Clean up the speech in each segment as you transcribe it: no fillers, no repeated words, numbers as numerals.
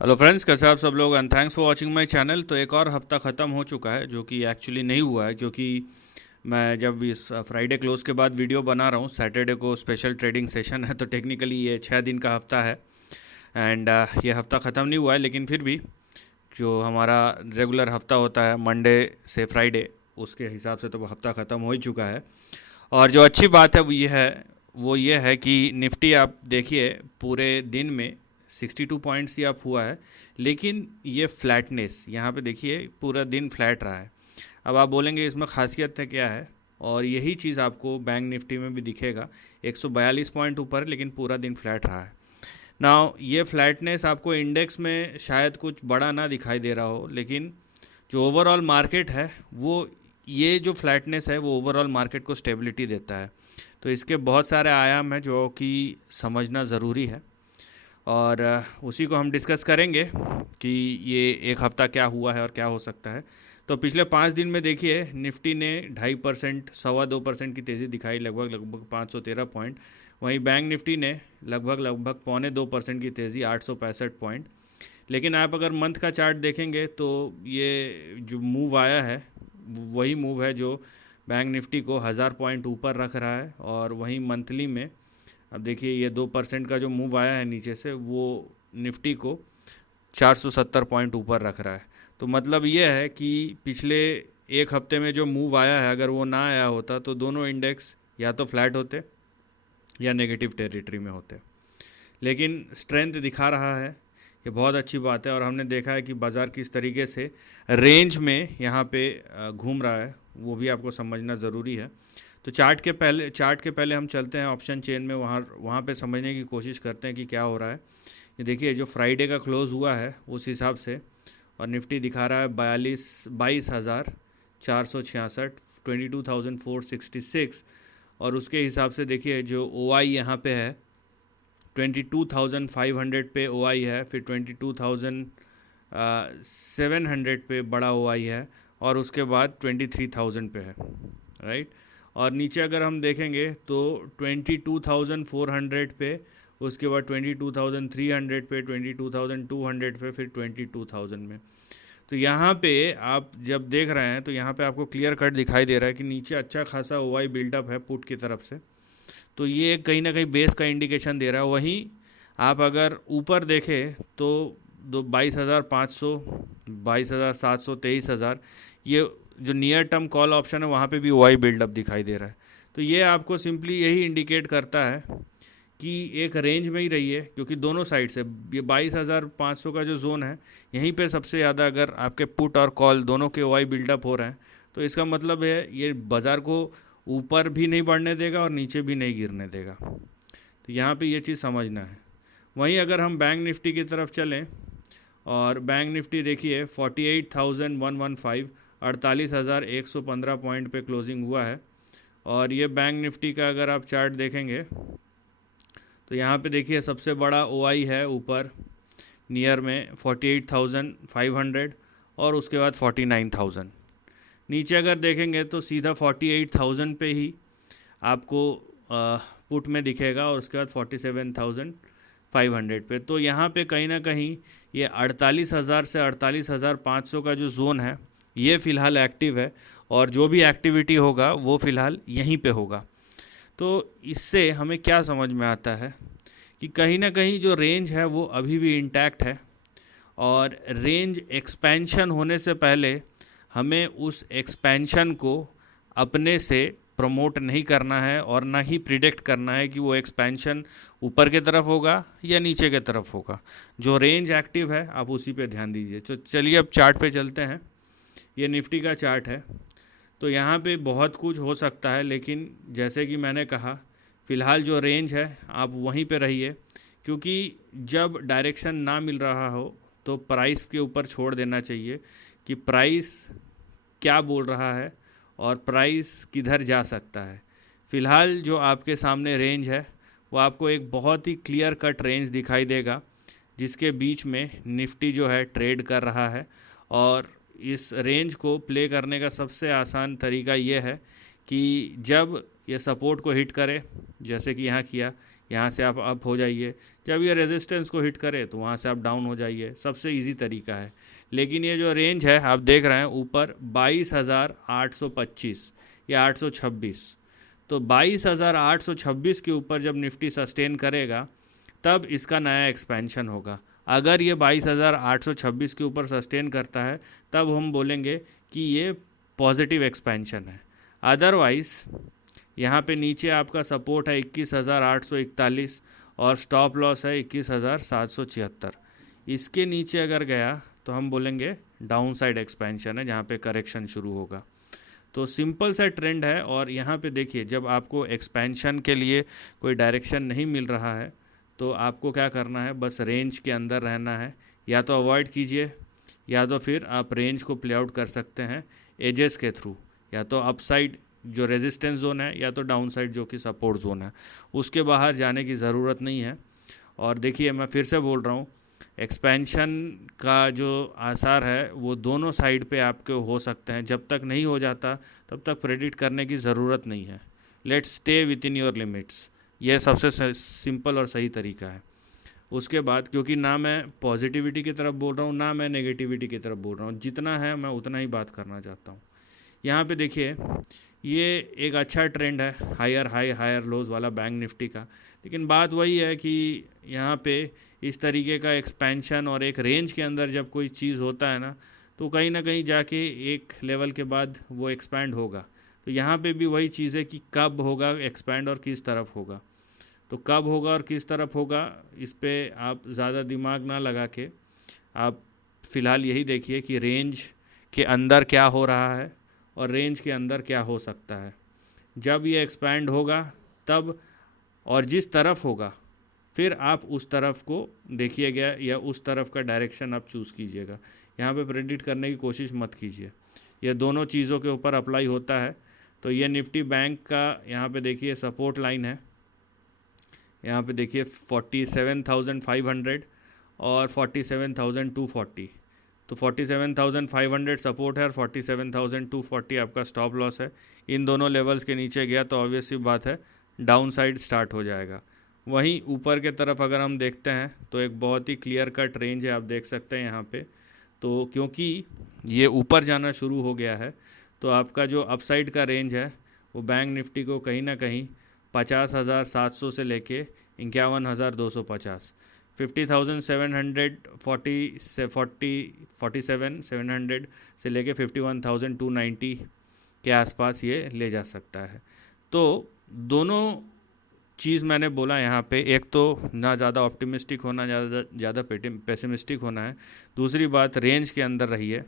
Hello friends, कैसे आप सब लोग and thanks for watching my channel. तो एक और हफ्ता ख़त्म हो चुका है जो कि एक्चुअली नहीं हुआ है, क्योंकि मैं जब इस फ्राइडे क्लोज के बाद वीडियो बना रहा हूँ, सैटरडे को स्पेशल ट्रेडिंग सेशन है, तो टेक्निकली ये 6 दिन का हफ्ता है। एंड ये हफ्ता ख़त्म नहीं हुआ है, लेकिन फिर भी जो हमारा रेगुलर हफ्ता होता है मंडे से फ्राइडे, उसके हिसाब से तो हफ्ता ख़त्म हो ही चुका है। और जो अच्छी बात है वो ये है कि निफ्टी आप देखिए पूरे दिन में 62 पॉइंट्स ही अप हुआ है, लेकिन ये फ्लैटनेस यहाँ पे देखिए पूरा दिन फ्लैट रहा है। अब आप बोलेंगे इसमें खासियत है क्या है, और यही चीज़ आपको बैंक निफ्टी में भी दिखेगा। 142 पॉइंट ऊपर है, लेकिन पूरा दिन फ्लैट रहा है। नाउ ये फ्लैटनेस आपको इंडेक्स में शायद कुछ बड़ा ना दिखाई दे रहा हो, लेकिन जो ओवरऑल मार्केट है वो, ये जो फ्लैटनेस है वो ओवरऑल मार्केट को स्टेबिलिटी देता है। तो इसके बहुत सारे आयाम हैं जो कि समझना ज़रूरी है, और उसी को हम डिस्कस करेंगे कि ये एक हफ़्ता क्या हुआ है और क्या हो सकता है। तो पिछले 5 दिन में देखिए निफ्टी ने 2.5%, 2.25% की तेज़ी दिखाई, लगभग लगभग 513 पॉइंट। वहीं बैंक निफ्टी ने लगभग लगभग 0.25% की तेज़ी, 865 पॉइंट। लेकिन आप अगर मंथ का चार्ट देखेंगे तो ये जो मूव आया है वही मूव है जो बैंक निफ्टी को 1000 पॉइंट ऊपर रख रहा है। और वहीं मंथली में अब देखिए ये 2% का जो मूव आया है नीचे से, वो निफ्टी को 470 पॉइंट ऊपर रख रहा है। तो मतलब ये है कि पिछले एक हफ्ते में जो मूव आया है, अगर वो ना आया होता तो दोनों इंडेक्स या तो फ्लैट होते या नेगेटिव टेरिटरी में होते। लेकिन स्ट्रेंथ दिखा रहा है, ये बहुत अच्छी बात है। और हमने देखा है कि बाज़ार किस तरीके से रेंज में यहाँ पे घूम रहा है, वो भी आपको समझना ज़रूरी है। तो चार्ट के पहले हम चलते हैं ऑप्शन चेन में, वहाँ वहाँ पे समझने की कोशिश करते हैं कि क्या हो रहा है। ये देखिए जो फ्राइडे का क्लोज़ हुआ है उस हिसाब से, और निफ्टी दिखा रहा है 22,466, 22,466। और उसके हिसाब से देखिए जो ओ आई यहाँ पे है 22,500 पे ओ आई है, फिर 22,700 पे बड़ा ओ आई है, और उसके बाद 23,000 पे है, राइट। और नीचे अगर हम देखेंगे तो 22,400 पे, उसके बाद 22,300 पे, 22,200 पे, फिर 22,000 में। तो यहाँ पे आप जब देख रहे हैं तो यहाँ पे आपको क्लियर कट दिखाई दे रहा है कि नीचे अच्छा खासा ओ आई बिल्डअप है पुट की तरफ से। तो ये कहीं ना कहीं बेस का इंडिकेशन दे रहा है। वहीं आप अगर ऊपर देखें तो 22,500, 22,700, 23,000, ये जो नियर टर्म कॉल ऑप्शन है वहाँ पे भी वाई बिल्डअप दिखाई दे रहा है। तो ये आपको सिंपली यही इंडिकेट करता है कि एक रेंज में ही रहिए, क्योंकि दोनों साइड से ये 22,500 का जो जोन है, यहीं पे सबसे ज़्यादा अगर आपके पुट और कॉल दोनों के वाई बिल्डअप हो रहे हैं, तो इसका मतलब है ये बाज़ार को ऊपर भी नहीं बढ़ने देगा और नीचे भी नहीं गिरने देगा। तो यहाँ पे ये चीज़ समझना है। वहीं अगर हम बैंक निफ्टी की तरफ चलें, और बैंक निफ्टी देखिए 48,115, 48,115 पॉइंट पे क्लोजिंग हुआ है। और ये बैंक निफ्टी का अगर आप चार्ट देखेंगे तो यहाँ पे देखिए सबसे बड़ा ओ आई है ऊपर नियर में 48,500, और उसके बाद 49,000। नीचे अगर देखेंगे तो सीधा 48,000 पे ही आपको पुट में दिखेगा, और उसके बाद 47,500 पे। तो यहाँ पे कहीं ना कहीं ये 48,000 से 48,500 का जो जोन है ये फ़िलहाल एक्टिव है, और जो भी एक्टिविटी होगा वो फ़िलहाल यहीं पे होगा। तो इससे हमें क्या समझ में आता है कि कहीं ना कहीं जो रेंज है वो अभी भी इंटैक्ट है, और रेंज एक्सपेंशन होने से पहले हमें उस एक्सपेंशन को अपने से प्रमोट नहीं करना है, और ना ही प्रिडिक्ट करना है कि वो एक्सपेंशन ऊपर के तरफ होगा या नीचे के तरफ होगा। जो रेंज एक्टिव है आप उसी पे ध्यान दीजिए। तो चलिए अब चार्ट पे चलते हैं। ये निफ्टी का चार्ट है। तो यहाँ पे बहुत कुछ हो सकता है, लेकिन जैसे कि मैंने कहा फ़िलहाल जो रेंज है आप वहीं पे रहिए, क्योंकि जब डायरेक्शन ना मिल रहा हो तो प्राइस के ऊपर छोड़ देना चाहिए कि प्राइस क्या बोल रहा है और प्राइस किधर जा सकता है। फ़िलहाल जो आपके सामने रेंज है वो आपको एक बहुत ही क्लियर कट रेंज दिखाई देगा, जिसके बीच में निफ्टी जो है ट्रेड कर रहा है। और इस रेंज को प्ले करने का सबसे आसान तरीका ये है कि जब ये सपोर्ट को हिट करे, जैसे कि यहाँ किया, यहाँ से आप अप हो जाइए, जब ये रेजिस्टेंस को हिट करे तो वहाँ से आप डाउन हो जाइए, सबसे इजी तरीका है। लेकिन ये जो रेंज है आप देख रहे हैं ऊपर 22,825 या 826, तो 22,826 के ऊपर जब निफ्टी सस्टेन करेगा तब इसका नया एक्सपेंशन होगा। अगर ये 22,826 के ऊपर सस्टेन करता है तब हम बोलेंगे कि ये पॉजिटिव एक्सपेंशन है। अदरवाइज़ यहाँ पे नीचे आपका सपोर्ट है 21,841 और स्टॉप लॉस है 21,776। इसके नीचे अगर गया तो हम बोलेंगे डाउन साइड एक्सपेंशन है, जहाँ पे करेक्शन शुरू होगा। तो सिंपल सा ट्रेंड है। और यहाँ पे देखिए, जब आपको एक्सपेंशन के लिए कोई डायरेक्शन नहीं मिल रहा है तो आपको क्या करना है, बस रेंज के अंदर रहना है। या तो अवॉइड कीजिए, या तो फिर आप रेंज को प्ले आउट कर सकते हैं एजेस के थ्रू, या तो अपसाइड जो रेजिस्टेंस जोन है या तो डाउन साइड जो कि सपोर्ट जोन है, उसके बाहर जाने की ज़रूरत नहीं है। और देखिए, मैं फिर से बोल रहा हूँ, एक्सपेंशन का जो आसार है वो दोनों साइड पे आपके हो सकते हैं। जब तक नहीं हो जाता तब तक प्रेडिक्ट करने की ज़रूरत नहीं है। Let's stay with in your limits, यह सबसे सिंपल और सही तरीका है। उसके बाद, क्योंकि ना मैं पॉजिटिविटी की तरफ बोल रहा हूँ ना मैं नेगेटिविटी की तरफ बोल रहा हूँ, जितना है मैं उतना ही बात करना चाहता हूँ। यहाँ पे देखिए, ये एक अच्छा ट्रेंड है हायर हाई हायर लोज वाला बैंक निफ्टी का। लेकिन बात वही है कि यहाँ पे इस तरीके का एक्सपेंशन और एक रेंज के अंदर जब कोई चीज़ होता है ना, तो कहीं ना कहीं जाके एक लेवल के बाद वो एक्सपैंड होगा। तो यहाँ पे भी वही चीज़ है कि कब होगा एक्सपैंड और किस तरफ होगा। तो कब होगा और किस तरफ होगा, इस पे आप ज़्यादा दिमाग ना लगा के आप फ़िलहाल यही देखिए कि रेंज के अंदर क्या हो रहा है और रेंज के अंदर क्या हो सकता है। जब ये एक्सपैंड होगा तब, और जिस तरफ होगा, फिर आप उस तरफ को देखिएगा या उस तरफ का डायरेक्शन आप चूज़ कीजिएगा। यहाँ पे प्रेडिक्ट करने की कोशिश मत कीजिए। यह दोनों चीज़ों के ऊपर अप्लाई होता है। तो ये निफ्टी बैंक का यहाँ पे देखिए सपोर्ट लाइन है, यहाँ पे देखिए 47,500 और 47,240। तो 47,500 सपोर्ट है और 47,240 आपका स्टॉप लॉस है। इन दोनों लेवल्स के नीचे गया तो ऑब्वियस सी बात है डाउन साइड स्टार्ट हो जाएगा। वहीं ऊपर के तरफ अगर हम देखते हैं तो एक बहुत ही क्लियर कट रेंज है, आप देख सकते हैं यहाँ पे। तो क्योंकि ये ऊपर जाना शुरू हो गया है तो आपका जो अपसाइड का रेंज है वो बैंक निफ्टी को कहीं ना कहीं 50,700 से लेके 51,250, 50,747 से लेके 51,290 के आसपास ये ले जा सकता है। तो दोनों चीज़ मैंने बोला यहाँ पे, एक तो ना ज़्यादा ऑप्टिमिस्टिक होना, ज़्यादा पेसिमिस्टिक होना है। दूसरी बात, रेंज के अंदर रहिए।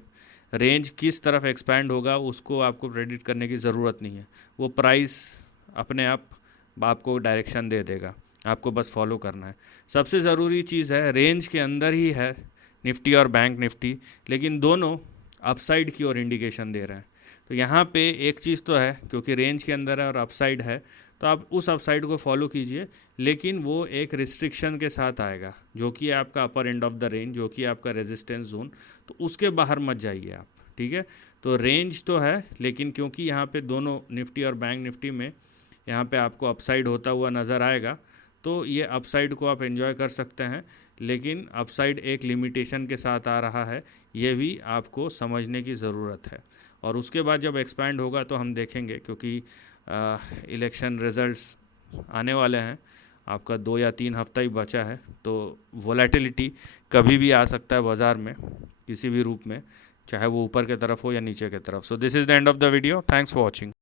रेंज किस तरफ एक्सपैंड होगा उसको आपको प्रेडिक्ट करने की ज़रूरत नहीं है, वो प्राइस अपने आप आपको डायरेक्शन दे देगा, आपको बस फॉलो करना है। सबसे ज़रूरी चीज़ है, रेंज के अंदर ही है निफ्टी और बैंक निफ्टी, लेकिन दोनों अपसाइड की ओर इंडिकेशन दे रहे हैं। तो यहाँ पे एक चीज़ तो है, क्योंकि रेंज के अंदर है और अपसाइड है, तो आप उस अपसाइड को फॉलो कीजिए, लेकिन वो एक रिस्ट्रिक्शन के साथ आएगा, जो कि आपका अपर एंड ऑफ द रेंज, जो कि आपका रेजिस्टेंस जोन। तो उसके बाहर मत जाइए आप, ठीक है। तो रेंज तो है, लेकिन क्योंकि यहाँ पे दोनों निफ्टी और बैंक निफ्टी में यहाँ पे आपको अपसाइड होता हुआ नज़र आएगा, तो ये अपसाइड को आप एंजॉय कर सकते हैं। लेकिन अपसाइड एक लिमिटेशन के साथ आ रहा है, ये भी आपको समझने की ज़रूरत है। और उसके बाद जब एक्सपैंड होगा तो हम देखेंगे, क्योंकि इलेक्शन रिज़ल्ट्स आने वाले हैं, आपका 2 या 3 हफ्ता ही बचा है। तो वोलेटिलिटी कभी भी आ सकता है बाज़ार में किसी भी रूप में, चाहे वो ऊपर के तरफ हो या नीचे के तरफ। So this is the end of the video, thanks for watching.